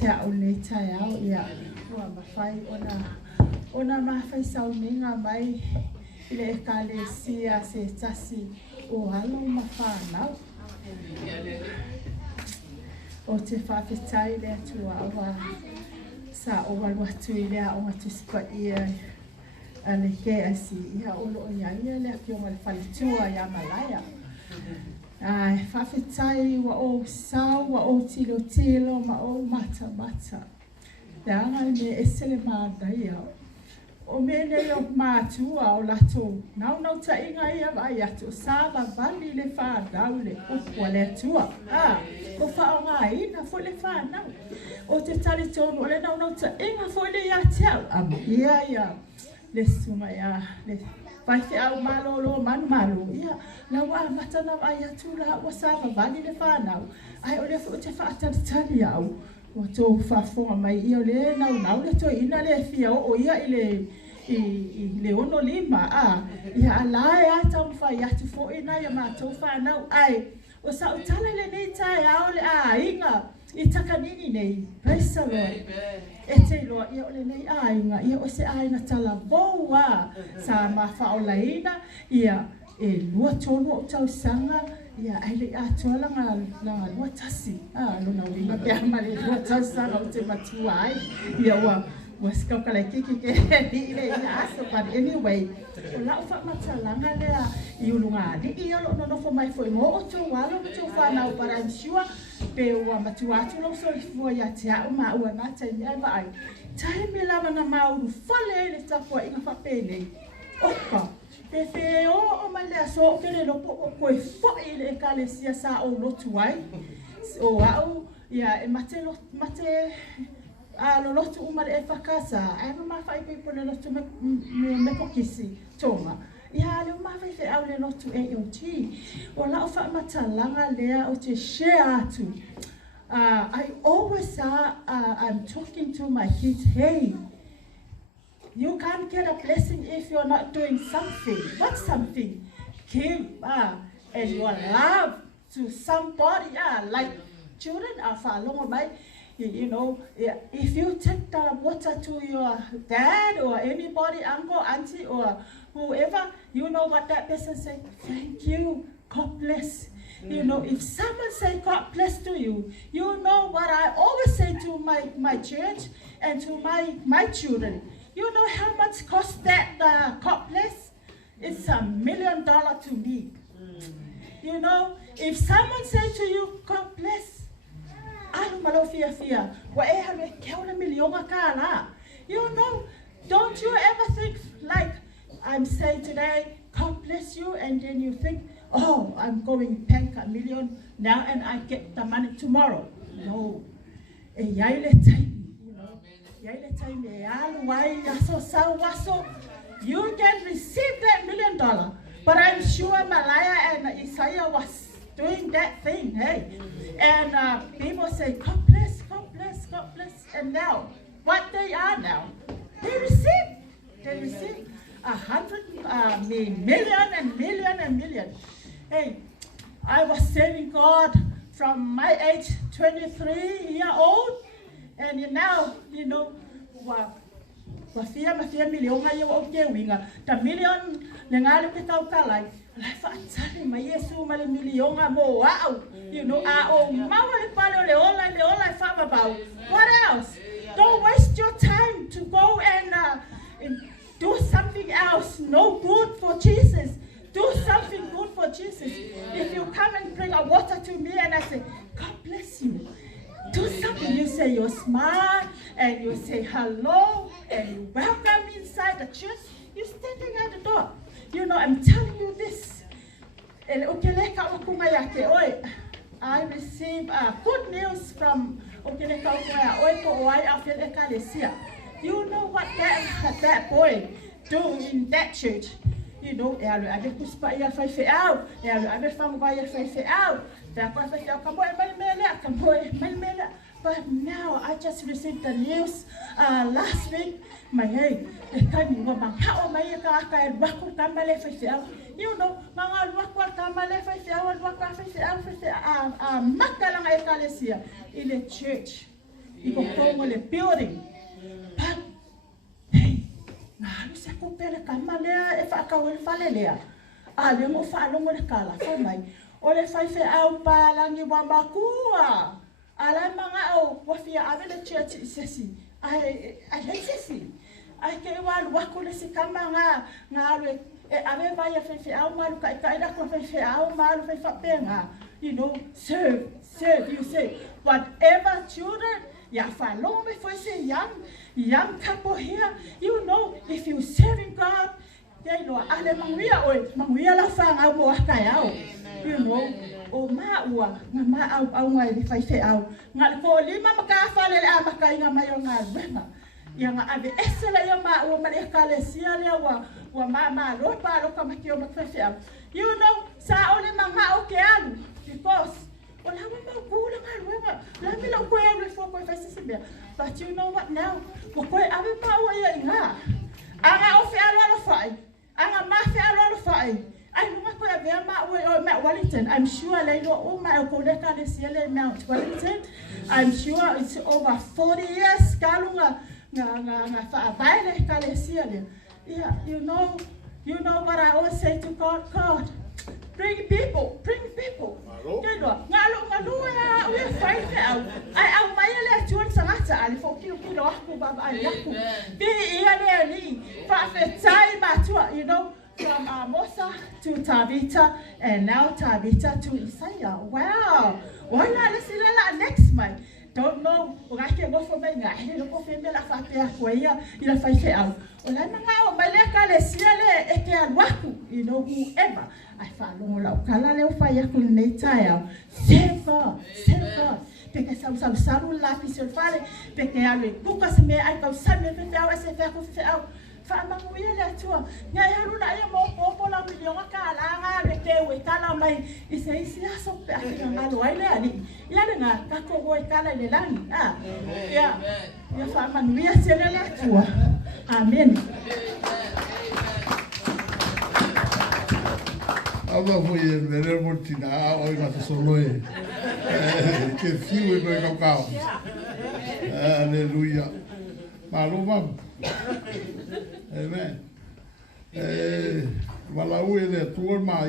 Te au nei tai au ia ua mawhai ona mawhai sauninga mai i le ekalesia se tasi o alo mawhanau. O te whawhetai lea tua awa sa o walu atu i lea o atu sipa ia a le ke asi ia olo o ia lea ki o ngale whalitua ia malaya. Ai, whawhetai wa o sau, wa o tilo tilo, ma o mata mata. Te anga me esele mātai au. O mene o mātua o lato. Nau ta inga ia vai atu. Sāla vali le whādau le upua le atua. Ko whao ngā ina fo le whānau. O te tali tonu o le nau ta inga fo le ia te au. Ia ia. Le suma ia. Le vai te au malolo manu malo. Ia. La wa matana ai atu la wa sāla vali le whānau. Ai o le fo te whaatari tali au. O tō whafonga mai i o le nau le tō ina le fia o ia i le ono lima ia alae ata mwhai atu fo ina ia mātou whanau ai o sa utala le nei tae ao le inga i takanini nei praise the Lord e te loa ia o le nei inga ia o se inga tala vou sa mawha o laina ia e lua tonu o tau sanga ia ai le atola nga lua tasi luna winga pe ama le lua tasi sanga o te matua ai ia was kau kalai kiki ke ile ia aso but anyway o la fa matalanga le I ulunga di I lo no fo mai fo mo o tu walo tu fa na o para sua pe o matua tu lo so fo ya tia o ma o na tai me vai tai me lava na mau fale le ta fo inga fa pele opa te fe o ma le so ke le lo po ko fo ile kalesia sa o lo tu ai o au ia e mate lo lotu uma le fakasa ai ma fai pe po le lotu me pokisi tonga ia le ma fai fe au le lotu AOT o la fa matalanga lea o te share atu I always I'm talking to my kids, hey, you can't get a blessing if you're not doing something. What's something? Give and your love to somebody like children are following my. You know, if you take the water to your dad or anybody, uncle, auntie, or whoever, you know what that person say? Thank you, God bless. You know, if someone say God bless to you, you know what I always say to my church and to my children. You know how much cost that God bless? It's $1 million to me. You know, if someone say to you, God bless, you know, don't you ever think like I'm saying today, God bless you, and then you think, oh, I'm going to bank $1 million now and I get the money tomorrow. No. You can receive that $1 million. But I'm sure Malaya and Isaiah was doing that thing, hey? And people say, God bless, God bless, God bless. And now, what they are now, they receive 100 million and million. Hey, I was serving God from my age 23-year-old, and now, you know, mafia million nga yung okay winga. Ta million nengalu kita ukalay. Life atali ma Yesu mali million nga mo wow. You know mawali palo le online fa babau. What else? Don't waste your time to go and do something else. No good for Jesus. Do something good for Jesus. If you come and bring a water to me and I say, God bless you. Do something. You say you're smart and you say hello and you welcome me inside the church. You're standing at the door. You know, I'm telling you this. I received good news from you know what that boy do in that church. You know, but now I just received the news last week. My hey, you know, in the church. I ko kongo le building. But, hey, ngā se ko pele kama lea e whaakau e whale lea. A le mo whaalongo le kala whamai. O le whaife au pālangi wa makua. A lai mga au wafia ave le church i sesi. Ai le sesi. Ai ke walu wako le si kama ngā alwe. E ave vai a whaife au malu kai na ko whaife au malu whaife whapenga. You know, serve, you say. Whatever children, ya whalongo me foi se young couple here. You know, if you serving God, they know, ale manguia la whanga mo akai au. You know, o maua, ngā ma au ngai li whaife au. Ngā ko lima makawhale le a makai ngā mai o ngā ruenga. Ia ngā ave esela ia maua ma le kalesia lea wa ma ropa loka maki o makwhaife au. You know, sa ole manga o ke alu, because o lawa maukula ngā ruenga. La mila o koe alu e fo koe whaisese mea. But you know what now? Ko koe ave maua ia i ngā. Anga o whi alo whai. Anga mawhi alo whai. Ai lunga koe avea maua o Mount Wellington. I'm sure leilo o mai o koleka le siele Mount Wellington. I'm sure it's over 40 years. Kalunga ngā whaavaile ka le siele. Yeah, you know what I always say to God, bring people. Ngalo ya we fight out. Ai mai le tuan sangata ali fo kilo aku baba ali aku. Bi ia le ni fa fetai matua, you know, from Mosa to Tabita and now Tabita to Isaiah. Wow. Why not let's see next month? Don't know. Ora ke mo fo mai nga hele ko fe me la fa pe ko ia ila fa fe au. Ola nga o mai le ka le siele e ke alwaku, you know, whoever. I follow la kala le fa ya ku nei tai au. Save God. Peke salu la fi se fale peke ale buka se me ai ka sa me fe au se fe ko fe au. Fa manguia le tua. Nga ya runa ia mo popo la milionga ka la nga le te we kala mai I se isi aso pe a nga lo ai le ali. Ia le nga ka ko go kala le langi. Ah. Ya. Ya fa manguia se le tua. Amen. Ava foi vere mortina o nga te soloe. Ke fiu e me kakao. Aleluia. Maluma. Amen. Walau ele tua mai